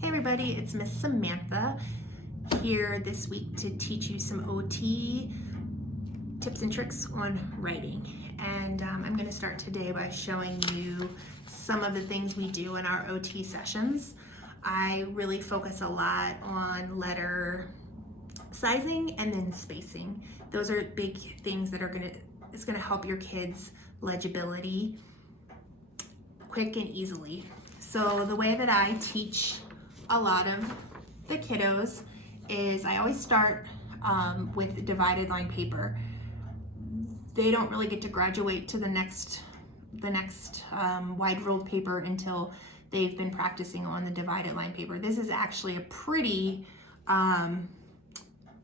Hey everybody, it's Miss Samantha here this week to teach you some OT tips and tricks on writing. And I'm going to start today by showing you some of the things we do in our OT sessions. I really focus a lot on letter sizing and then spacing. Those are big things that it's going to help your kids' legibility quick and easily. So the way that I teach a lot of the kiddos is I always start with divided line paper. They don't really get to graduate to the next wide ruled paper until they've been practicing on the divided line paper. This is actually a pretty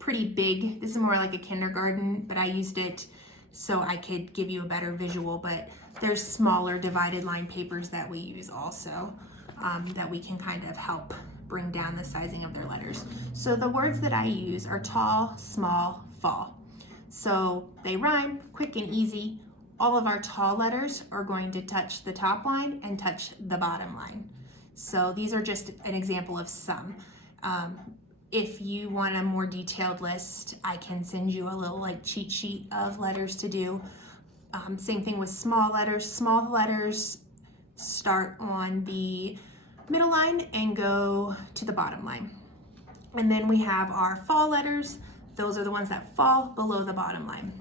big, this is more like a kindergarten, but I used it so I could give you a better visual, but there's smaller divided line papers that we use also that we can kind of help bring down the sizing of their letters. So the words that I use are tall, small, fall. So they rhyme, quick and easy. All of our tall letters are going to touch the top line and touch the bottom line. So these are just an example of some. If you want a more detailed list, I can send you a little cheat sheet of letters to do. Same thing with small letters. Small letters start on the middle line and go to the bottom line. And then we have our fall letters. Those are the ones that fall below the bottom line.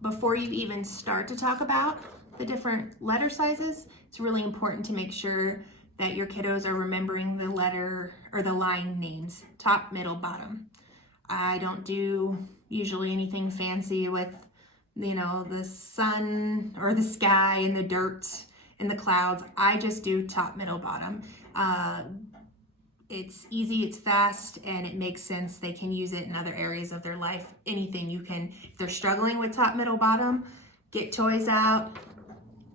Before you even start to talk about the different letter sizes, it's really important to make sure that your kiddos are remembering the letter or the line names, top, middle, bottom. I don't do usually anything fancy with, the sun or the sky and the dirt and the clouds. I just do top, middle, bottom. It's easy, it's fast, and it makes sense. They can use it in other areas of their life. Anything you can, if they're struggling with top, middle, bottom, get toys out,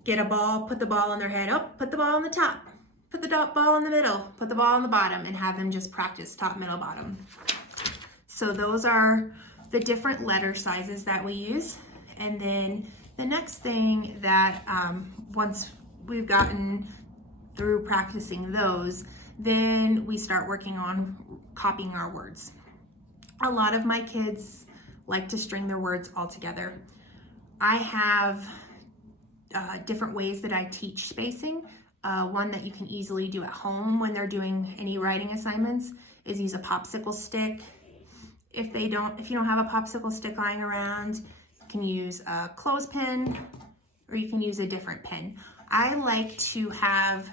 get a ball, put the ball on their head, put the ball on the top, put the ball in the middle, put the ball on the bottom, and have them just practice top, middle, bottom. So those are the different letter sizes that we use. And then the next thing that once we've gotten through practicing those, then we start working on copying our words. A lot of my kids like to string their words all together. I have different ways that I teach spacing. One that you can easily do at home when they're doing any writing assignments is use a popsicle stick. If you don't have a popsicle stick lying around, you can use a clothespin or you can use a different pen. I like to have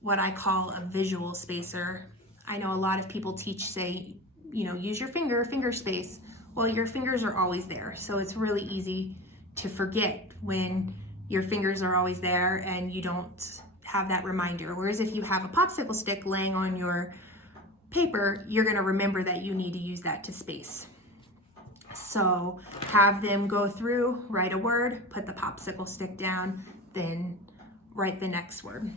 what I call a visual spacer. I know a lot of people say, use your finger space. Well, your fingers are always there. So it's really easy to forget when your fingers are always there and you don't have that reminder. Whereas if you have a popsicle stick laying on your paper, you're gonna remember that you need to use that to space. So have them go through, write a word, put the popsicle stick down, then write the next word.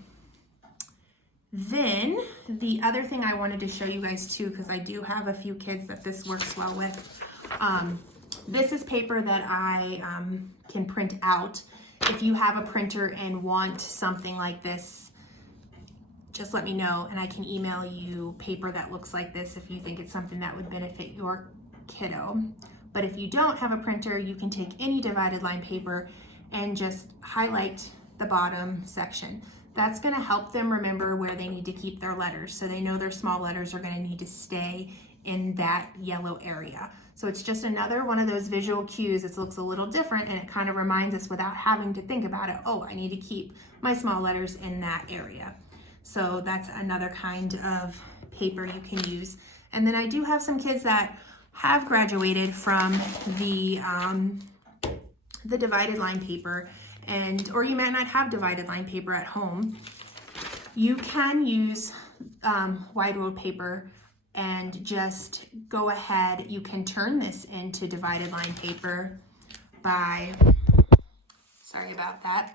Then the other thing I wanted to show you guys too, because I do have a few kids that this works well with. This is paper that I can print out. If you have a printer and want something like this, just let me know and I can email you paper that looks like this if you think it's something that would benefit your kiddo. But if you don't have a printer, you can take any divided line paper and just highlight the bottom section. That's going to help them remember where they need to keep their letters. So they know their small letters are going to need to stay in that yellow area. So it's just another one of those visual cues. It looks a little different and it kind of reminds us without having to think about it. Oh, I need to keep my small letters in that area. So that's another kind of paper you can use. And then I do have some kids that have graduated from the divided line paper, or you might not have divided line paper at home. You can use wide ruled paper and just go ahead. You can turn this into divided line paper by, sorry about that.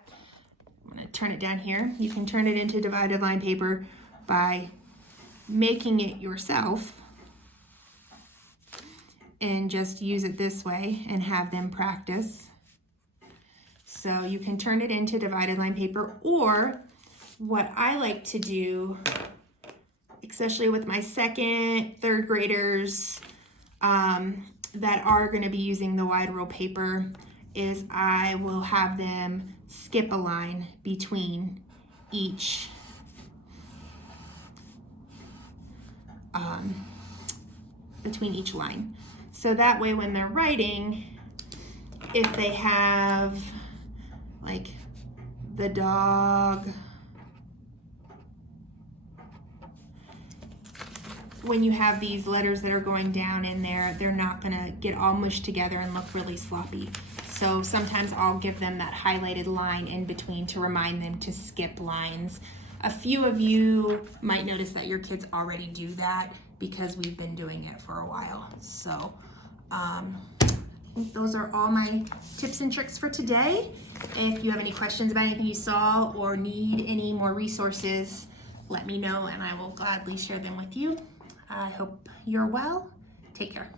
I'm gonna turn it down here. You can turn it into divided line paper by making it yourself and just use it this way and have them practice. So you can turn it into divided line paper, or what I like to do especially with my second, third graders that are going to be using the wide roll paper, is I will have them skip a line between each line. So that way when they're writing, if they have like the dog, when you have these letters that are going down in there, they're not gonna get all mushed together and look really sloppy. So sometimes I'll give them that highlighted line in between to remind them to skip lines. A few of you might notice that your kids already do that because we've been doing it for a while. So I think those are all my tips and tricks for today. If you have any questions about anything you saw or need any more resources, let me know and I will gladly share them with you. I hope you're well. Take care.